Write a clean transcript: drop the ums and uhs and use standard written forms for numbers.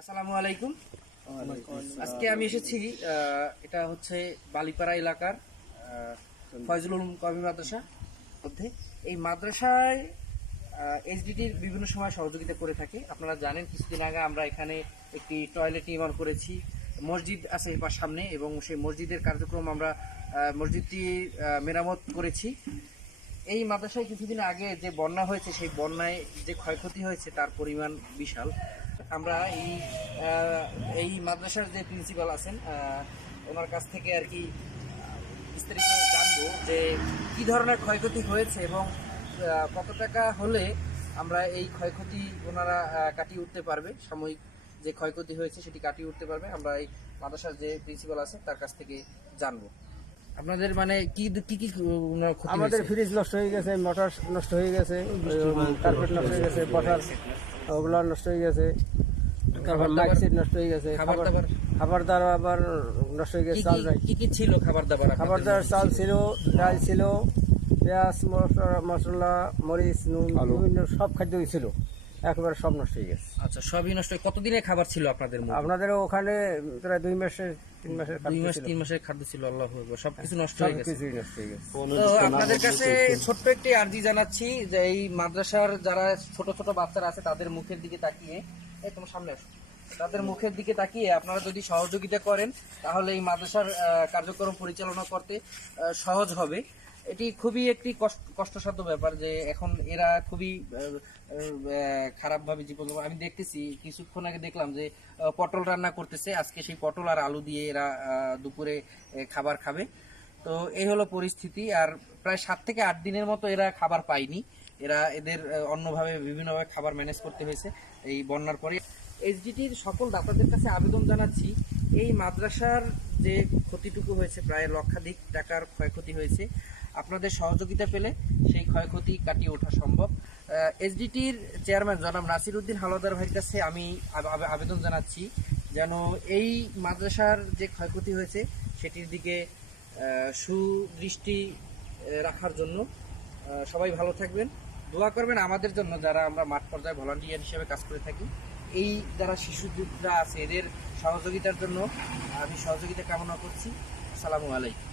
আসসালামু আলাইকুম। আজকে আমি এসেছি এটা হচ্ছে বালিপাড়া এলাকার ফয়জুল উলুম কওমি মাদ্রাসা মধ্যে। এই মাদ্রাসায় এসডিটির বিভিন্ন সময় সহযোগিতা করে থাকে। আপনারা জানেন কিছুদিন আগে আমরা এখানে একটি টয়লেট নির্মাণ করেছি, মসজিদ আছে এবার সামনে, এবং সেই মসজিদের কার্যক্রম আমরা মসজিদটি মেরামত করেছি। এই মাদ্রাসায় কিছুদিন আগে যে বন্যা হয়েছে, সেই বন্যায় যে ক্ষয়ক্ষতি হয়েছে তার পরিমাণ বিশাল। আমরা এই মাদ্রাসার যে প্রিন্সিপাল আছেন ওনার কাছ থেকে আর কি বিস্তারিত জানবো যে কি ধরনের ক্ষয়ক্ষতি হয়েছে এবং কত টাকা হলে আমরা এই ক্ষয়ক্ষতি ওনারা কাটিয়ে উঠতে পারবে, সাময়িক যে ক্ষয়ক্ষতি হয়েছে সেটি কাটিয়ে উঠতে পারবে। আমরা এই মাদ্রাসার যে প্রিন্সিপাল আছে তার কাছ থেকে জানবো। আপনাদের মানে কি কি কি আমাদের ফ্রিজ নষ্ট হয়ে গেছে, মোটর নষ্ট হয়ে গেছে, কার্পেট নষ্ট হয়ে গেছে, বসার ওগুলো নষ্ট হয়ে গেছে, লাইট সেট নষ্ট হয়ে গেছে, খাবার দাবার আবার নষ্ট হয়ে গেছে। চাল কি কি ছিল খাবার দাবার? চাল ছিল, ডাল ছিল, পেঁয়াজ, মশলা, মরিচ, নুন, বিভিন্ন সব খাদ্যই ছিল, একেবারে সব নষ্ট হয়ে গেছে। আচ্ছা, সবই নষ্ট। কতদিনের খাবার ছিল আপনাদের? আপনাদেরও ওখানে প্রায় 2 মাসের 3 মাসের খাদ্য ছিল। আল্লাহ আকবার, সবকিছু নষ্ট হয়ে গেছে। কিছুই নষ্ট হয়ে গেছে। তো আপনাদের কাছে ছোট্ট একটি আর্জি জানাচ্ছি যে এই মাদ্রাসার যারা ছোট ছোট বাচ্চারা আছে তাদের মুখের দিকে তাকিয়ে, এই তোমার সামনে আসো, তাদের মুখের দিকে তাকিয়ে আপনারা যদি সহযোগিতা করেন তাহলে এই মাদ্রাসার কার্যক্রম পরিচালনা করতে সহজ হবে। এটি খুবই একটি কষ্টসাধ্য ব্যাপার যে এখন এরা খুবই খারাপভাবে জীবন। আমি দেখতেছি কিছুক্ষণ আগে দেখলাম যে পটল রান্না করতেছে, আজকে সেই পটল আর আলু দিয়ে এরা দুপুরে খাবার খাবে। তো এই হলো পরিস্থিতি। আর প্রায় 7 থেকে 8 দিনের মতো এরা খাবার পায়নি। এদের অন্যভাবে বিভিন্নভাবে খাবার ম্যানেজ করতে হয়েছে এই বন্যার পরে। এসডিটির সকল দাতাদের কাছে আবেদন জানাচ্ছি, এই মাদ্রাসার যে ক্ষতিটুকু হয়েছে, প্রায় লক্ষাধিক টাকার ক্ষয়ক্ষতি হয়েছে, আপনাদের সহযোগিতা পেলে সেই ক্ষয়ক্ষতি কাটিয়ে ওঠা সম্ভব। এসডিটির চেয়ারম্যান জনাব নাসির উদ্দিন হাওলাদার ভাইয়ের কাছে আমি আবেদন জানাচ্ছি যেন এই মাদ্রাসার যে ক্ষয়ক্ষতি হয়েছে সেটির দিকে সুদৃষ্টি রাখার জন্য। সবাই ভালো থাকবেন, দোয়া করবেন আমাদের জন্য যারা আমরা মাঠ পর্যায়ে ভলান্টিয়ার হিসেবে কাজ করে থাকি। এই যারা শিশুরা আছে এদের সহযোগিতার জন্য আমি সহযোগিতা কামনা করছি। আসসালামু আলাইকুম।